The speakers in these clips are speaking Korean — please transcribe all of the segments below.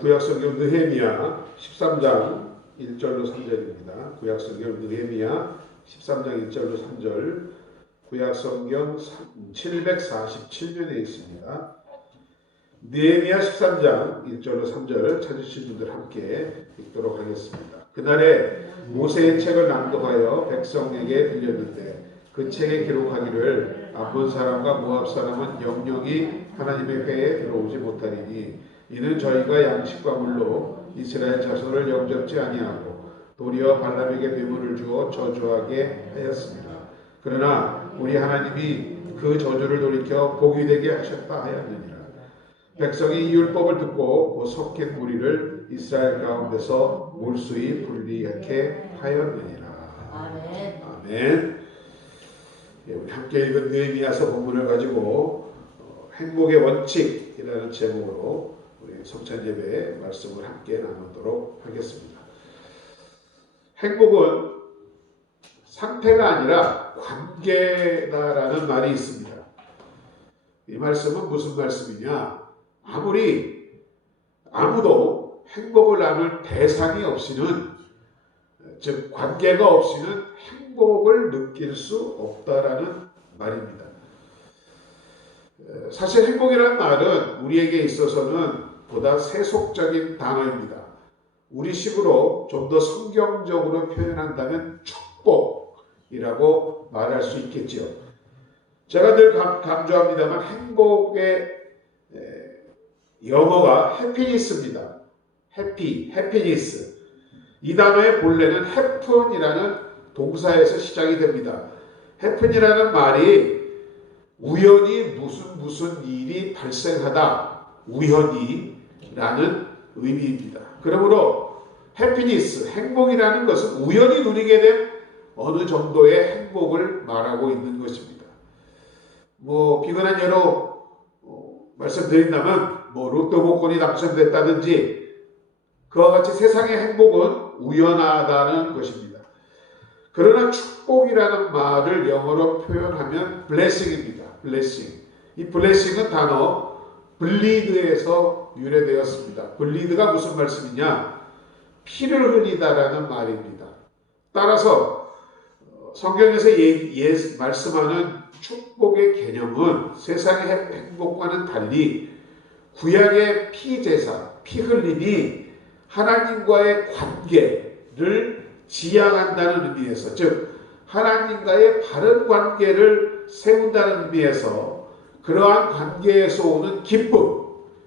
구약성경 느헤미야 13장 1절로 3절입니다. 구약성경 느헤미야 13장 1절로 3절, 구약성경 747면에 있습니다. 느헤미야 13장 1절로 3절 찾으신 분들 함께 읽도록 하겠습니다. 그날에 모세의 책을 낭독하여 백성에게 들렸는데 그 책에 기록하기를 암몬 사람과 모압 사람은 영영이 하나님의 회에 들어오지 못하리니 이는 저희가 양식과 물로 이스라엘 자손을 영접지 아니하고 도리어 발람에게 뇌물을 주어 저주하게 하였습니다. 그러나 우리 하나님이 그 저주를 돌이켜 복이 되게 하셨다 하였느니라. 백성이 이 율법을 듣고 그 섞인 무리를 이스라엘 가운데서 몰수히 분리하게 하였느니라. 아멘. 아멘. 우리 함께 읽은 느헤미야서 본문을 가지고 행복의 원칙이라는 제목으로 우리 성찬예배 말씀을 함께 나누도록 하겠습니다. 행복은 상태가 아니라 관계다라는 말이 있습니다. 이 말씀은 무슨 말씀이냐? 아무도 행복을 나눌 대상이 없이는, 즉 관계가 없이는 행복을 느낄 수 없다라는 말입니다. 사실 행복이라는 말은 우리에게 있어서는 보다 세속적인 단어입니다. 우리식으로 좀 더 성경적으로 표현한다면 축복이라고 말할 수 있겠죠. 제가 늘 강조합니다만 행복의 영어가 해피니스입니다. 해피니스. 이 단어의 본래는 happen이라는 동사에서 시작이 됩니다. happen이라는 말이 우연히 무슨 일이 발생하다, 우연히라는 의미입니다. 그러므로 해피니스, 행복이라는 것은 우연히 누리게 된 어느 정도의 행복을 말하고 있는 것입니다. 비근한 예로 말씀드린다면 로또 복권이 당첨됐다든지 그와 같이 세상의 행복은 우연하다는 것입니다. 그러나 축복이라는 말을 영어로 표현하면 blessing입니다. blessing. 이 blessing은 단어 bleed에서 유래되었습니다. bleed가 무슨 말씀이냐? 피를 흘리다라는 말입니다. 따라서 성경에서 말씀하는 축복의 개념은 세상의 행복과는 달리 구약의 피제사, 피 흘림이 하나님과의 관계를 지향한다는 의미에서, 즉 하나님과의 바른 관계를 세운다는 의미에서 그러한 관계에서 오는 기쁨,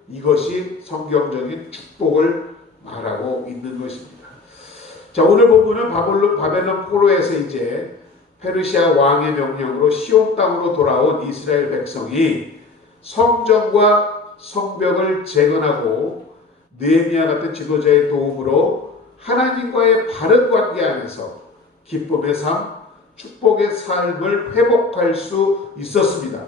이것이 성경적인 축복을 말하고 있는 것입니다. 자, 오늘 본문은 바벨론 포로에서 이제 페르시아 왕의 명령으로 시온 땅으로 돌아온 이스라엘 백성이 성전과 성벽을 재건하고 느헤미야 같은 지도자의 도움으로 하나님과의 바른 관계 안에서 기쁨의 삶, 축복의 삶을 회복할 수 있었습니다.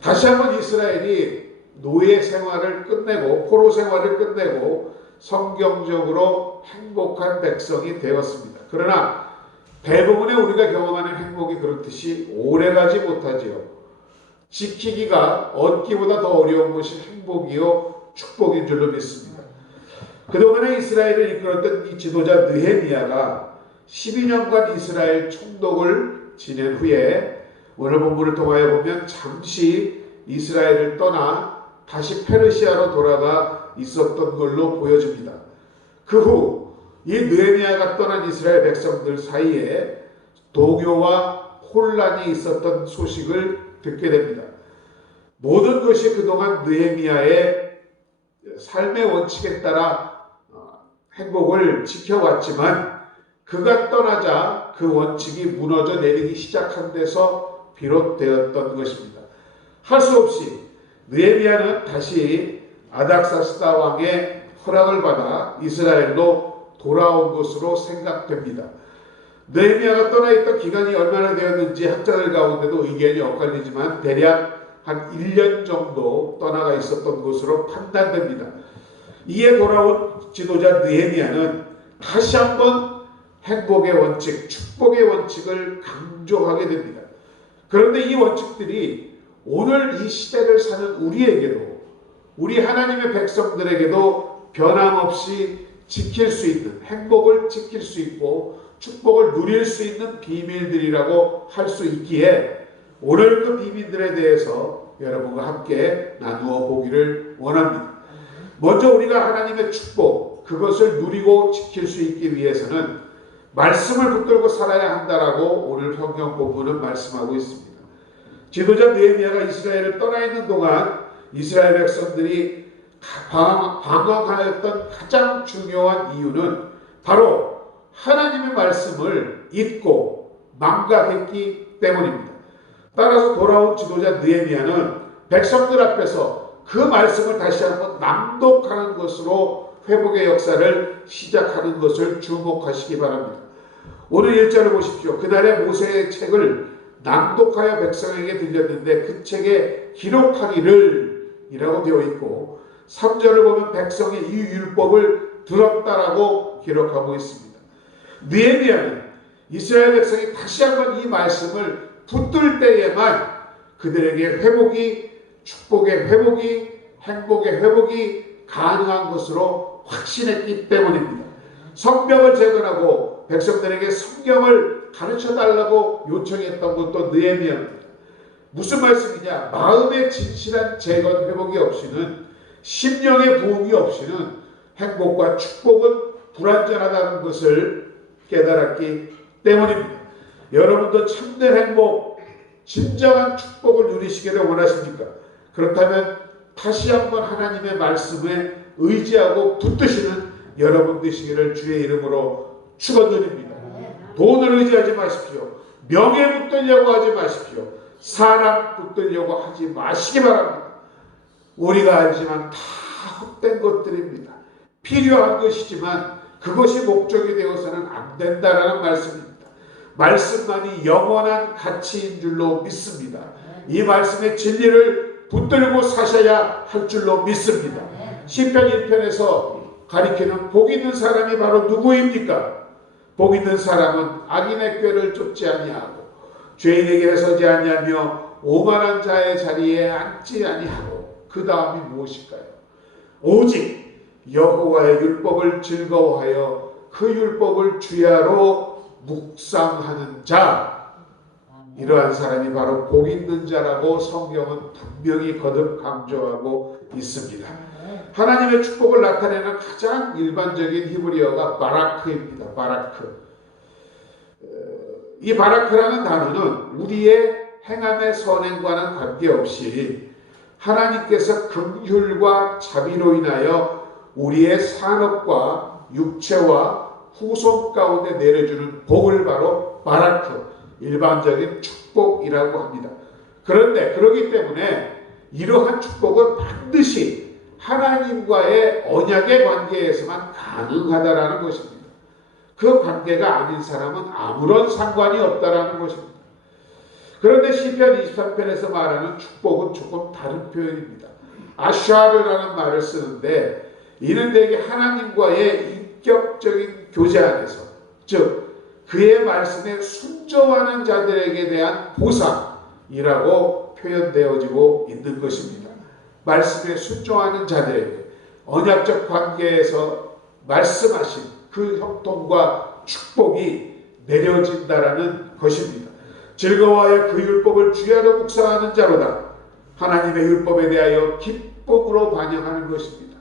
다시 한번 이스라엘이 노예 생활을 끝내고 포로 생활을 끝내고 성경적으로 행복한 백성이 되었습니다. 그러나 대부분의 우리가 경험하는 행복이 그렇듯이 오래가지 못하지요. 지키기가 얻기보다 더 어려운 것이 행복이요 축복인 줄로 믿습니다. 그동안에 이스라엘을 이끌었던 이 지도자 느헤미야가 12년간 이스라엘 총독을 지낸 후에 오늘 본문을 통하여 보면 잠시 이스라엘을 떠나 다시 페르시아로 돌아가 있었던 걸로 보여집니다. 그 후 이 느헤미야가 떠난 이스라엘 백성들 사이에 동요와 혼란이 있었던 소식을 듣게 됩니다. 모든 것이 그동안 느헤미야의 삶의 원칙에 따라 행복을 지켜왔지만 그가 떠나자 그 원칙이 무너져 내리기 시작한 데서 비롯되었던 것입니다. 할 수 없이 느헤미야는 다시 아닥사스다 왕의 허락을 받아 이스라엘로 돌아온 것으로 생각됩니다. 느헤미야가 떠나 있던 기간이 얼마나 되었는지 학자들 가운데도 의견이 엇갈리지만 대략 한 1년 정도 떠나가 있었던 것으로 판단됩니다. 이에 돌아온 지도자 느헤미야는 다시 한번 행복의 원칙, 축복의 원칙을 강조하게 됩니다. 그런데 이 원칙들이 오늘 이 시대를 사는 우리에게도, 우리 하나님의 백성들에게도 변함없이 지킬 수 있는, 행복을 지킬 수 있고 축복을 누릴 수 있는 비밀들이라고 할 수 있기에 오늘 그 비밀들에 대해서 여러분과 함께 나누어 보기를 원합니다. 먼저 우리가 하나님의 축복, 그것을 누리고 지킬 수 있기 위해서는 말씀을 붙들고 살아야 한다라고 오늘 성경 본문은 말씀하고 있습니다. 지도자 느헤미야가 이스라엘을 떠나 있는 동안 이스라엘 백성들이 방황하였던 가장 중요한 이유는 바로 하나님의 말씀을 잊고 망각했기 때문입니다. 따라서 돌아온 지도자 느헤미야는 백성들 앞에서 그 말씀을 다시 한번 낭독하는 것으로 회복의 역사를 시작하는 것을 주목하시기 바랍니다. 오늘 1절을 보십시오. 그날에 모세의 책을 낭독하여 백성에게 들렸는데 그 책에 기록하기를 이라고 되어 있고 3절을 보면 백성이 이 율법을 들었다라고 기록하고 있습니다. 느헤미야는 이스라엘 백성이 다시 한번 이 말씀을 붙들 때에만 그들에게 회복이, 축복의 회복이, 행복의 회복이 가능한 것으로 확신했기 때문입니다. 성벽을 재건하고 백성들에게 성경을 가르쳐달라고 요청했던 것도 느헤미야입니다. 무슨 말씀이냐? 마음의 진실한 재건 회복이 없이는, 심령의 부흥이 없이는 행복과 축복은 불완전하다는 것을 깨달았기 때문입니다. 여러분도 참된 행복, 진정한 축복을 누리시기를 원하십니까? 그렇다면 다시 한번 하나님의 말씀에 의지하고 붙드시는 여러분 되시기를 주의 이름으로 축원드립니다. 돈을 의지하지 마십시오. 명예 붙들려고 하지 마십시오. 사람 붙들려고 하지 마시기 바랍니다. 우리가 알지만 다 헛된 것들입니다. 필요한 것이지만 그것이 목적이 되어서는 안 된다라는 말씀입니다. 말씀만이 영원한 가치인 줄로 믿습니다. 이 말씀의 진리를 붙들고 사셔야 할 줄로 믿습니다. 시편 1편에서 가리키는 복 있는 사람이 바로 누구입니까? 복 있는 사람은 악인의 꾀를 쫓지 아니하고 죄인의 길에 서지 아니하며 오만한 자의 자리에 앉지 아니하고 그 다음이 무엇일까요? 오직 여호와의 율법을 즐거워하여 그 율법을 주야로 묵상하는 자, 이러한 사람이 바로 복 있는 자라고 성경은 분명히 거듭 강조하고 있습니다. 하나님의 축복을 나타내는 가장 일반적인 히브리어가 바라크입니다. 바라크. 이 바라크라는 단어는 우리의 행함의 선행과는 관계없이 하나님께서 긍휼과 자비로 인하여 우리의 산업과 육체와 후손 가운데 내려주는 복을 바로 바라크, 일반적인 축복이라고 합니다. 그런데 그렇기 때문에 이러한 축복은 반드시 하나님과의 언약의 관계에서만 가능하다라는 것입니다. 그 관계가 아닌 사람은 아무런 상관이 없다라는 것입니다. 그런데 시편 23편에서 말하는 축복은 조금 다른 표현입니다. 아샤르라는 말을 쓰는데 이는 대개 하나님과의 인격적인 교제 안에서, 즉 그의 말씀에 순종하는 자들에게 대한 보상이라고 표현되어지고 있는 것입니다. 말씀에 순종하는 자들에게 언약적 관계에서 말씀하신 그 형통과 축복이 내려진다라는 것입니다. 즐거워하여 그 율법을 주야로 묵상하는 자로다. 하나님의 율법에 대하여 기쁨으로 반영하는 것입니다.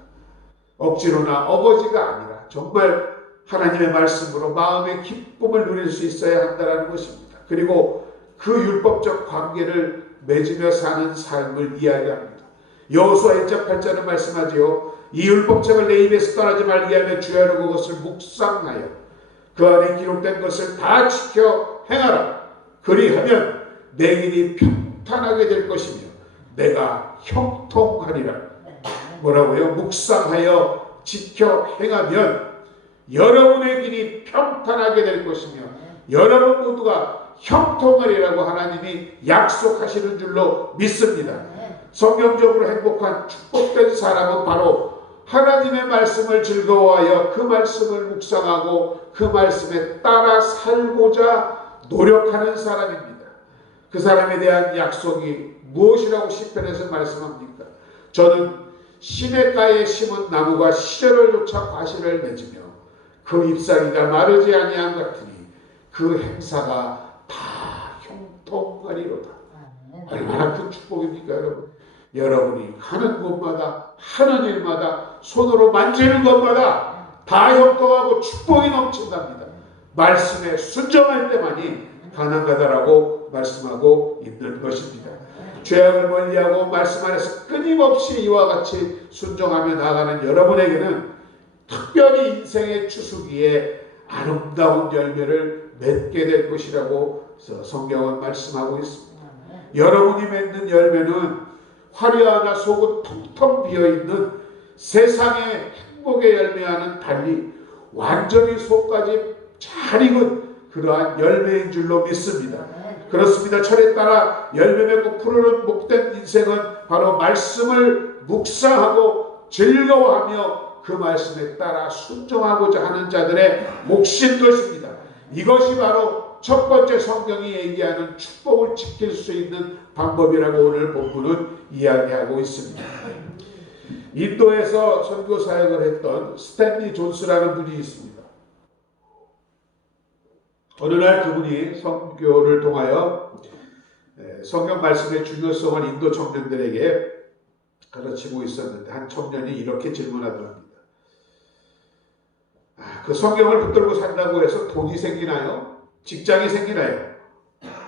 억지로나 어거지가 아니라 정말 하나님의 말씀으로 마음의 기쁨을 누릴 수 있어야 한다는 것입니다. 그리고 그 율법적 관계를 맺으며 사는 삶을 이야기합니다. 여호수아 1장 8절은 말씀하지요. 이 율법책을 내 입에서 떠나지 말게 하며 주야로 그것을 묵상하여 그 안에 기록된 것을 다 지켜 행하라. 그리하면 내 길이 평탄하게 될 것이며 내가 형통하리라. 뭐라고요? 묵상하여 지켜 행하면 여러분의 길이 평탄하게 될 것이며 여러분 모두가 형통하리라고 하나님이 약속하시는 줄로 믿습니다. 성경적으로 행복한 축복된 사람은 바로 하나님의 말씀을 즐거워하여 그 말씀을 묵상하고 그 말씀에 따라 살고자 노력하는 사람입니다. 그 사람에 대한 약속이 무엇이라고 시편에서 말씀합니까? 저는 시냇가에 심은 나무가 시절을 쫓아 과실을 맺으며 그 잎사귀가 마르지 아니함 같으니 그 행사가 다 형통하리로다. 얼마나 큰 축복입니까, 여러분? 여러분이 하는 곳마다, 하는 일마다, 손으로 만지는 것마다 다 형통하고 축복이 넘친답니다. 말씀에 순종할 때만이 가능하다라고 말씀하고 있는 것입니다. 죄악을 멀리하고 말씀 안에서 끊임없이 이와 같이 순종하며 나아가는 여러분에게는 특별히 인생의 추수기에 아름다운 열매를 맺게 될 것이라고 성경은 말씀하고 있습니다. 여러분이 맺는 열매는 화려하나 속은 텅텅 비어있는 세상의 행복의 열매와는 달리 완전히 속까지 잘 익은 그러한 열매인 줄로 믿습니다. 그렇습니다. 철에 따라 열매 맺고 푸르른 복된 인생은 바로 말씀을 묵상하고 즐거워하며 그 말씀에 따라 순종하고자 하는 자들의 몫인 것입니다. 이것이 바로 첫 번째 성경이 얘기하는 축복을 지킬 수 있는 방법이라고 오늘 본문은 이야기하고 있습니다. 인도에서 선교 사역을 했던 스탠리 존스라는 분이 있습니다. 어느 날 그분이 선교를 통하여 성경 말씀의 중요성을 인도 청년들에게 가르치고 있었는데 한 청년이 이렇게 질문하더랍니다. 그 성경을 붙들고 산다고 해서 돈이 생기나요? 직장이 생기나요?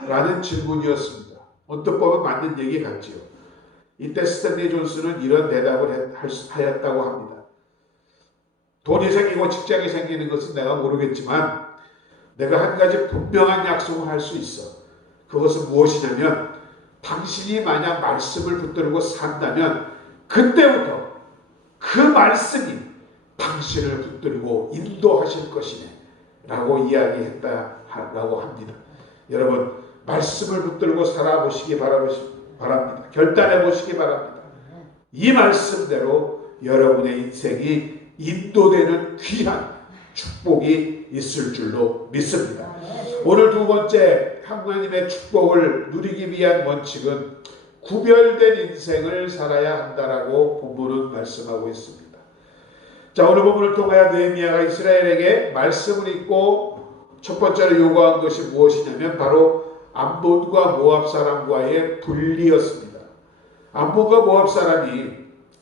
라는 질문이었습니다. 언뜻 보면 맞는 얘기 같지요. 이때 스탠리 존스는 이런 대답을 하였다고 합니다. 돈이 생기고 직장이 생기는 것은 내가 모르겠지만 내가 한 가지 분명한 약속을 할 수 있어. 그것은 무엇이냐면 당신이 만약 말씀을 붙들고 산다면 그때부터 그 말씀이 당신을 붙들고 인도하실 것이네 라고 이야기했다라고 합니다. 여러분 말씀을 붙들고 살아보시기 바랍니다. 결단해 보시기 바랍니다. 이 말씀대로 여러분의 인생이 인도되는 귀한 축복이 있을 줄로 믿습니다. 오늘 두 번째 하나님의 축복을 누리기 위한 원칙은 구별된 인생을 살아야 한다라고 본문은 말씀하고 있습니다. 자, 오늘 본문을 통하여 느헤미야가 이스라엘에게 말씀을 읽고 첫 번째로 요구한 것이 무엇이냐면 바로 암몬과 모압 사람과의 분리였습니다. 암몬과 모압 사람이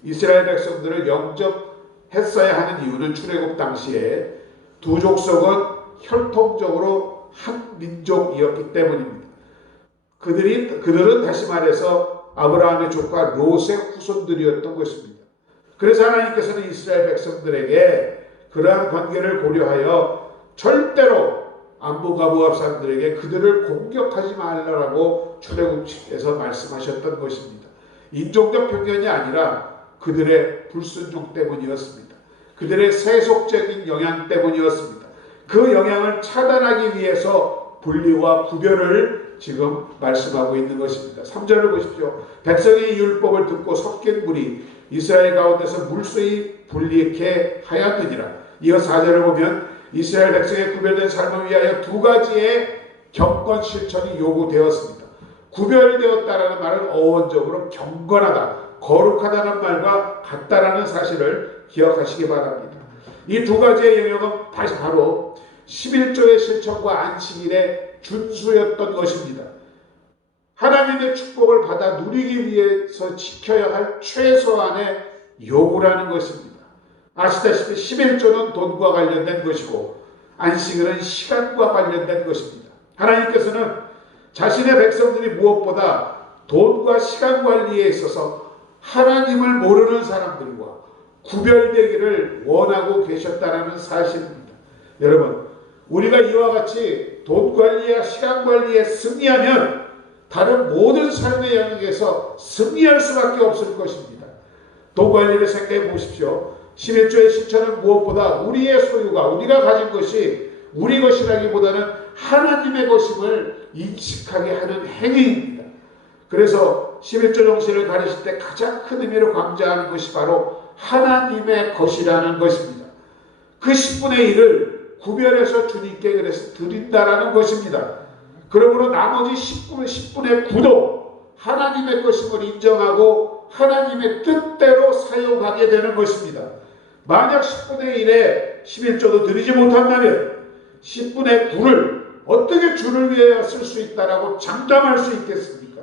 이스라엘 백성들을 영접했어야 하는 이유는 출애굽 당시에 두 족속은 혈통적으로 한 민족이었기 때문입니다. 그들은 다시 말해서 아브라함의 조카 롯의 후손들이었던 것입니다. 그래서 하나님께서는 이스라엘 백성들에게 그러한 관계를 고려하여 절대로 암몬과 모압 사람들에게 그들을 공격하지 말라라고 출애굽에서 말씀하셨던 것입니다. 인종적 편견이 아니라 그들의 불순종 때문이었습니다. 그들의 세속적인 영향 때문이었습니다. 그 영향을 차단하기 위해서 분리와 구별을 지금 말씀하고 있는 것입니다. 3절을 보십시오. 백성의 율법을 듣고 섞인 물이 이스라엘 가운데서 물수히 분리케 하였느니라. 이어 4절을 보면 이스라엘 백성의 구별된 삶을 위하여 두 가지의 경건 실천이 요구되었습니다. 구별되었다라는 말은 어원적으로 경건하다, 거룩하다는 말과 같다라는 사실을 기억하시기 바랍니다. 이 두 가지의 영역은 바로 11조의 실천과 안식일의 준수였던 것입니다. 하나님의 축복을 받아 누리기 위해서 지켜야 할 최소한의 요구라는 것입니다. 아시다시피 11조는 돈과 관련된 것이고 안식일은 시간과 관련된 것입니다. 하나님께서는 자신의 백성들이 무엇보다 돈과 시간 관리에 있어서 하나님을 모르는 사람들과 구별되기를 원하고 계셨다는 사실입니다. 여러분, 우리가 이와 같이 돈 관리와 시간 관리에 승리하면 다른 모든 삶의 영역에서 승리할 수밖에 없을 것입니다. 돈 관리를 생각해 보십시오. 11조의 실천은 무엇보다 우리의 소유가 우리가 가진 것이 우리 것이라기보다는 하나님의 것임을 인식하게 하는 행위입니다. 그래서 11조 정신을 가르칠 때 가장 큰 의미로 강조하는 것이 바로 하나님의 것이라는 것입니다. 그 10분의 1을 구별해서 주님께 그래서 드린다라는 것입니다. 그러므로 나머지 10분의 9도 하나님의 것임을 인정하고 하나님의 뜻대로 사용하게 되는 것입니다. 만약 10분의 1에 11조도 드리지 못한다면 10분의 9를 어떻게 주를 위하여 쓸 수 있다라고 장담할 수 있겠습니까?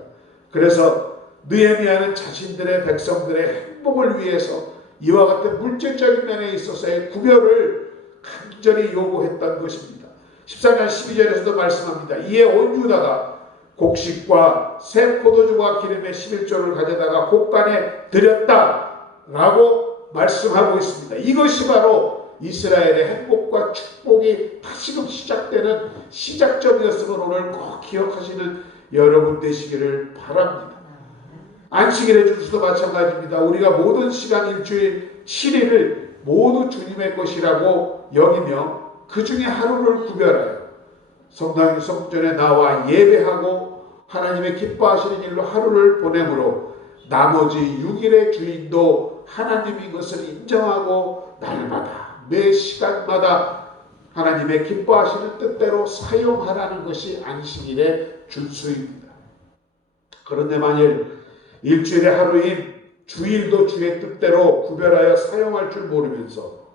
그래서 느헤미야는 자신들의 백성들의 행복을 위해서 이와 같은 물질적인 면에 있어서의 구별을 간절히 요구했던 것입니다. 14장 12절에서도 말씀합니다. 이에 온 유다가 곡식과 새 포도주와 기름의 11조를 가져다가 곡간에 드렸다라고 말씀하고 있습니다. 이것이 바로 이스라엘의 행복과 축복이 다시금 시작되는 시작점이었음을 오늘 꼭 기억하시는 여러분 되시기를 바랍니다. 안식일의 주수도 마찬가지입니다. 우리가 모든 시간 일주일 7일을 모두 주님의 것이라고 여기며 그 중에 하루를 구별하여 성전에 나와 예배하고 하나님의 기뻐하시는 일로 하루를 보내므로 나머지 6일의 주인도 하나님인 것을 인정하고 날마다 매 시간마다 하나님의 기뻐하시는 뜻대로 사용하라는 것이 안식일의 준수입니다. 그런데 만일 일주일의 하루인 주일도 주의 뜻대로 구별하여 사용할 줄 모르면서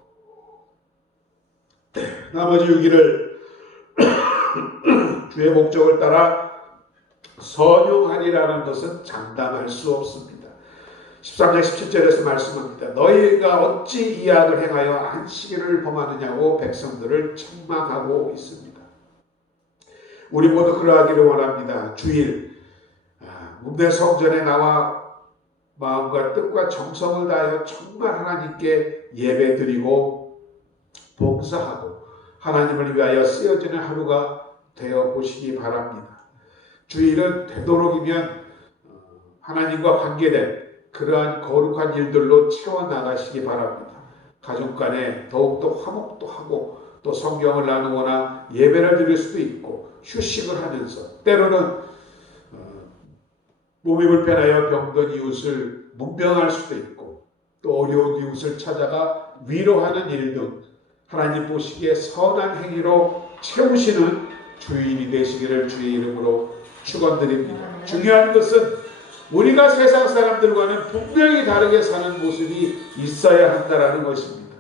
나머지 6일을 주의 목적을 따라 선용하리라는 것은 장담할 수 없습니다. 13장 17절에서 말씀합니다. 너희가 어찌 이 악을 행하여 안식일을 범하느냐고 백성들을 책망하고 있습니다. 우리 모두 그러하기를 원합니다. 주일 문대 성전에 나와 마음과 뜻과 정성을 다하여 정말 하나님께 예배드리고 봉사하고 하나님을 위하여 쓰여지는 하루가 되어 보시기 바랍니다. 주일은 되도록이면 하나님과 관계된 그러한 거룩한 일들로 채워나가시기 바랍니다. 가족 간에 더욱더 화목도 하고 또 성경을 나누거나 예배를 드릴 수도 있고 휴식을 하면서 때로는 몸이 불편하여 병든 이웃을 문병할 수도 있고 또 어려운 이웃을 찾아가 위로하는 일 등 하나님 보시기에 선한 행위로 채우시는 주일이 되시기를 주의 이름으로 축원드립니다. 중요한 것은 우리가 세상 사람들과는 분명히 다르게 사는 모습이 있어야 한다는 것입니다.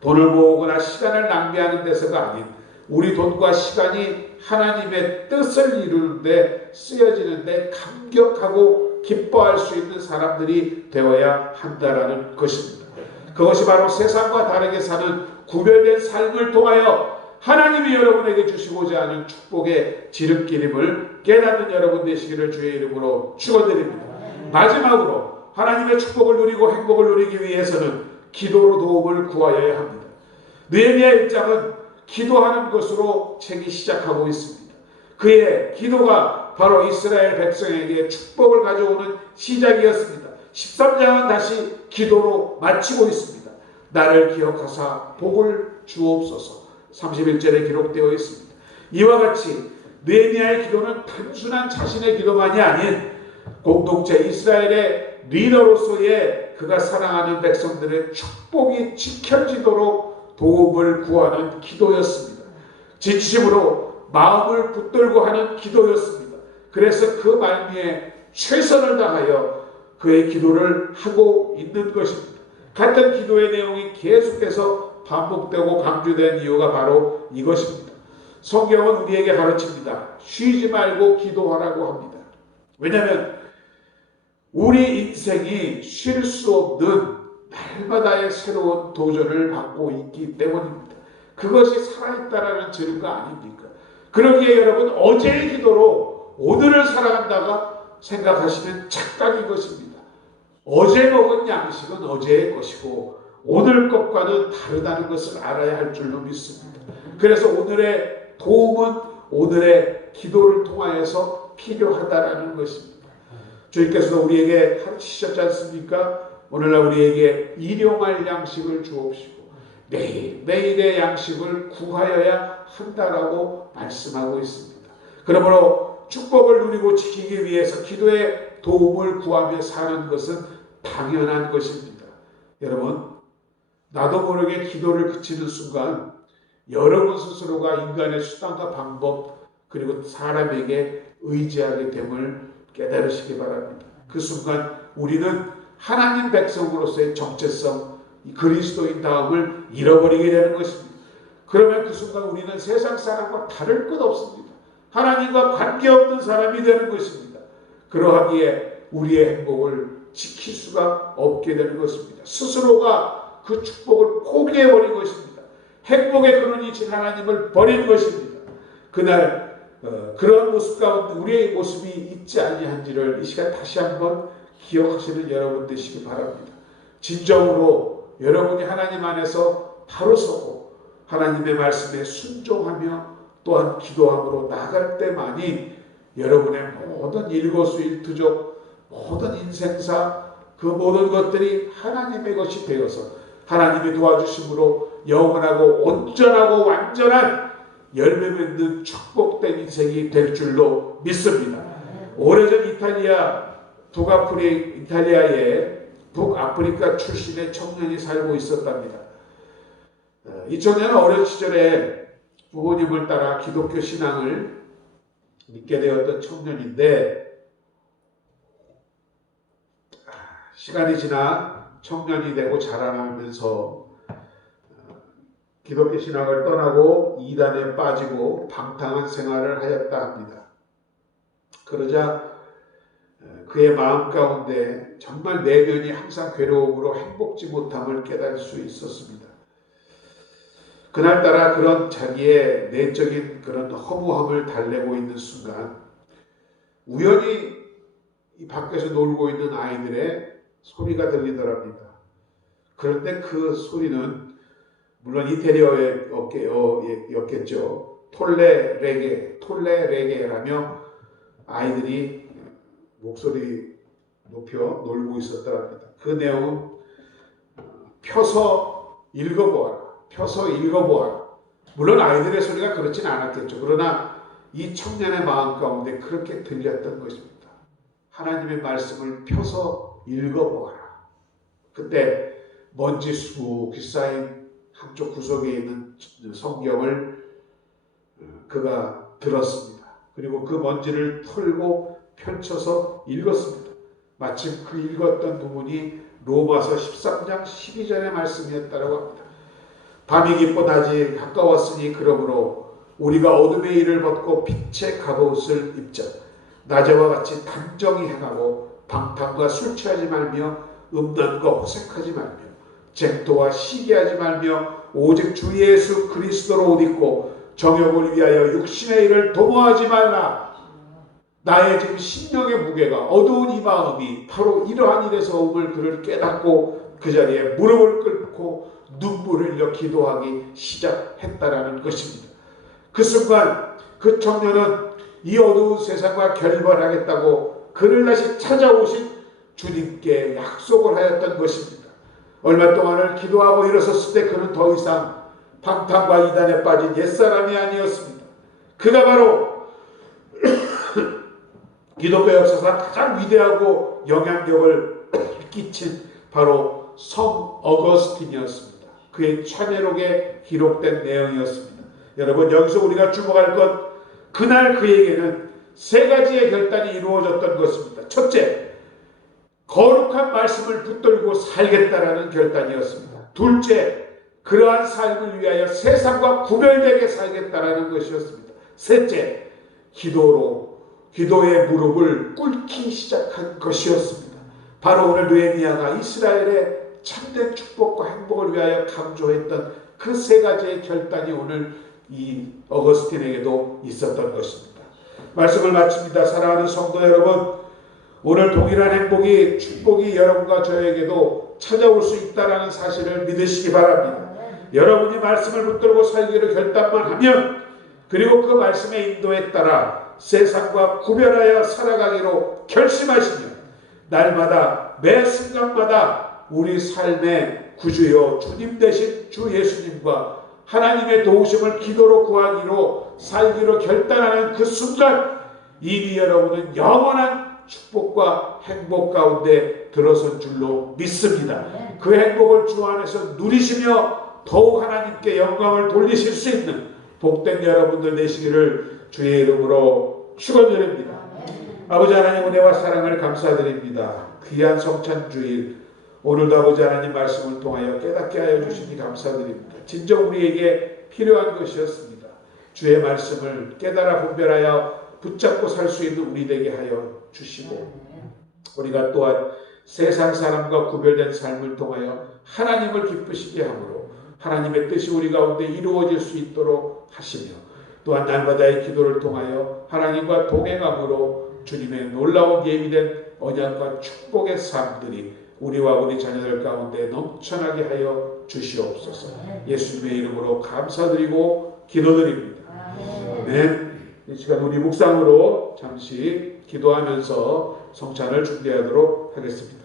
돈을 모으거나 시간을 낭비하는 데서가 아닌 우리 돈과 시간이 하나님의 뜻을 이루는 데 쓰여지는 데 감격하고 기뻐할 수 있는 사람들이 되어야 한다는 것입니다. 그것이 바로 세상과 다르게 사는 구별된 삶을 통하여 하나님이 여러분에게 주시고자 하는 축복의 지름길임을 깨닫는 여러분 되시기를 주의 이름으로 축원드립니다. 마지막으로 하나님의 축복을 누리고 행복을 누리기 위해서는 기도로 도움을 구하여야 합니다. 느헤미야 1장은 기도하는 것으로 책이 시작하고 있습니다. 그의 기도가 바로 이스라엘 백성에게 축복을 가져오는 시작이었습니다. 13장은 다시 기도로 마치고 있습니다. 나를 기억하사 복을 주옵소서. 31절에 기록되어 있습니다. 이와 같이 느헤미야의 기도는 단순한 자신의 기도만이 아닌 공동체 이스라엘의 리더로서의 그가 사랑하는 백성들의 축복이 지켜지도록 도움을 구하는 기도였습니다. 진심으로 마음을 붙들고 하는 기도였습니다. 그래서 그 말미에 최선을 다하여 그의 기도를 하고 있는 것입니다. 같은 기도의 내용이 계속해서 반복되고 강조된 이유가 바로 이것입니다. 성경은 우리에게 가르칩니다. 쉬지 말고 기도하라고 합니다. 왜냐하면 우리 인생이 쉴 수 없는 날마다의 새로운 도전을 받고 있기 때문입니다. 그것이 살아있다라는 증거 아닙니까? 그러기에 여러분 어제의 기도로 오늘을 살아간다가 생각하시면 착각인 것입니다. 어제 먹은 양식은 어제의 것이고 오늘 것과는 다르다는 것을 알아야 할 줄로 믿습니다. 그래서 오늘의 도움은 오늘의 기도를 통하여서 필요하다라는 것입니다. 주님께서도 우리에게 가르치셨지 않습니까? 오늘날 우리에게 일용할 양식을 주옵시고 매일의 양식을 구하여야 한다라고 말씀하고 있습니다. 그러므로 축복을 누리고 지키기 위해서 기도의 도움을 구하며 사는 것은 당연한 것입니다. 여러분, 나도 모르게 기도를 그치는 순간 여러분 스스로가 인간의 수단과 방법 그리고 사람에게 의지하게 됨을 깨달으시기 바랍니다. 그 순간 우리는 하나님 백성으로서의 정체성, 그리스도인 다음을 잃어버리게 되는 것입니다. 그러면 그 순간 우리는 세상 사람과 다를 것 없습니다. 하나님과 관계없는 사람이 되는 것입니다. 그러하기에 우리의 행복을 지킬 수가 없게 되는 것입니다. 스스로가 그 축복을 포기해버린 것입니다. 행복의 근원이신 하나님을 버린 것입니다. 그날 그런 모습 가운데 우리의 모습이 있지 아니한지를 이 시간 다시 한번 기억하시는 여러분 되시기 바랍니다. 진정으로 여러분이 하나님 안에서 바로 서고 하나님의 말씀에 순종하며 또한 기도함으로 나아갈 때만이 여러분의 모든 일거수일투족, 모든 인생사, 그 모든 것들이 하나님의 것이 되어서 하나님의 도와주심으로 영원하고 온전하고 완전한 열매 맺는 축복된 인생이 될 줄로 믿습니다. 오래전 이탈리아의 북아프리카 출신의 청년이 살고 있었답니다. 이 청년은 어린 시절에 부모님을 따라 기독교 신앙을 믿게 되었던 청년인데 시간이 지나 청년이 되고 자라나면서 기독교 신앙을 떠나고 이단에 빠지고 방탕한 생활을 하였다 합니다. 그러자 그의 마음 가운데 정말 내면이 항상 괴로움으로 행복지 못함을 깨달을 수 있었습니다. 그날따라 그런 자기의 내적인 그런 허무함을 달래고 있는 순간 우연히 이 밖에서 놀고 있는 아이들의 소리가 들리더랍니다. 그런데 그 소리는 물론 이태리어였겠죠. 톨레레게라며 아이들이 목소리 높여 놀고 있었더랍니다. 그 내용은 펴서 읽어보아라. 물론 아이들의 소리가 그렇진 않았겠죠. 그러나 이 청년의 마음 가운데 그렇게 들렸던 것입니다. 하나님의 말씀을 펴서 읽어보아라. 그때 먼지 수북이 쌓인 한쪽 구석에 있는 성경을 그가 들었습니다. 그리고 그 먼지를 털고 펼쳐서 읽었습니다. 마침 그 읽었던 부분이 로마서 13장 12절의 말씀이었다고 합니다. 밤이 깊고 낮이 가까웠으니 그러므로 우리가 어둠의 일을 벗고 빛의 갑옷을 입자. 낮에와 같이 단정히 행하고 방탕과 술 취하지 말며 음란과 호색하지 말며 쟁토와 시기하지 말며 오직 주 예수 그리스도로 옷 입고 정욕을 위하여 육신의 일을 도모하지 말라. 나의 지금 심령의 무게가 어두운 이 마음이 바로 이러한 일에서 옴을 그를 깨닫고 그 자리에 무릎을 꿇고 눈물을 흘려 기도하기 시작했다라는 것입니다. 그 순간 그 청년은 이 어두운 세상과 결별하겠다고 그를 다시 찾아오신 주님께 약속을 하였던 것입니다. 얼마 동안을 기도하고 일어섰을 때 그는 더 이상 방탕과 이단에 빠진 옛사람이 아니었습니다. 그가 바로 기독교 역사상 가장 위대하고 영향력을 끼친 바로 성 어거스틴이었습니다. 그의 찬해록에 기록된 내용이었습니다. 여러분, 여기서 우리가 주목할 것, 그날 그에게는 세 가지의 결단이 이루어졌던 것입니다. 첫째, 거룩한 말씀을 붙들고 살겠다라는 결단이었습니다. 둘째, 그러한 삶을 위하여 세상과 구별되게 살겠다라는 것이었습니다. 셋째, 기도의 무릎을 꿇기 시작한 것이었습니다. 바로 오늘 느헤미야가 이스라엘의 참된 축복과 행복을 위하여 강조했던 그 세 가지의 결단이 오늘 이 어거스틴에게도 있었던 것입니다. 말씀을 마칩니다. 사랑하는 성도 여러분, 오늘 동일한 행복이, 축복이 여러분과 저에게도 찾아올 수 있다는 사실을 믿으시기 바랍니다. 여러분이 말씀을 붙들고 살기를 결단만 하면, 그리고 그 말씀의 인도에 따라 세상과 구별하여 살아가기로 결심하시면 날마다 매 순간마다 우리 삶의 구주요 주님 되신 주 예수님과 하나님의 도우심을 기도로 구하기로 살기로 결단하는 그 순간 이미 여러분은 영원한 축복과 행복 가운데 들어선 줄로 믿습니다. 그 행복을 주 안에서 누리시며 더욱 하나님께 영광을 돌리실 수 있는 복된 여러분들 되시기를 주의 이름으로 축원드립니다. 아버지 하나님 은혜와 사랑을 감사드립니다. 귀한 성찬주일 오늘도 아버지 하나님 말씀을 통하여 깨닫게 하여 주시니 감사드립니다. 진정 우리에게 필요한 것이었습니다. 주의 말씀을 깨달아 분별하여 붙잡고 살 수 있는 우리 되게 하여 주시고 우리가 또한 세상 사람과 구별된 삶을 통하여 하나님을 기쁘시게 함으로 하나님의 뜻이 우리 가운데 이루어질 수 있도록 하시며 또한 날마다의 기도를 통하여 하나님과 동행함으로 주님의 놀라운 예비된 언약과 축복의 삶들이 우리와 우리 자녀들 가운데 넘쳐나게 하여 주시옵소서. 예수님의 이름으로 감사드리고 기도드립니다. 아멘. 이 시간 우리 묵상으로 잠시 기도하면서 성찬을 준비하도록 하겠습니다.